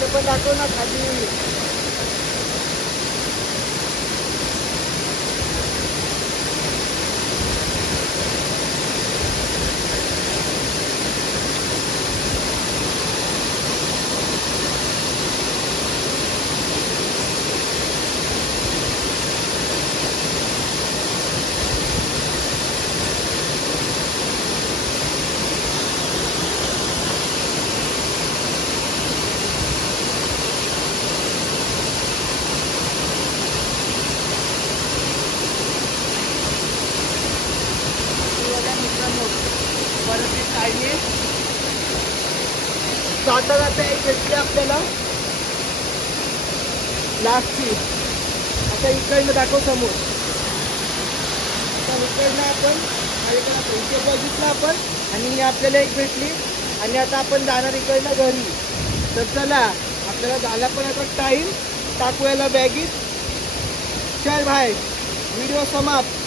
ते पण दाखव ना खाली. परत एक आहे जाता जाता एक भेटली आपल्याला लास्टची. आता इकडनं दाखव समोर. आता इकडनं आपण पैसे बघितलं आपण आणि ही आपल्याला एक भेटली आणि आता आपण जाणार इकडनं घरी. तर चला आपल्याला झाला पण आता टाईम. टाकूयाला बॅगीत. चल भाई व्हिडिओ समाप्त.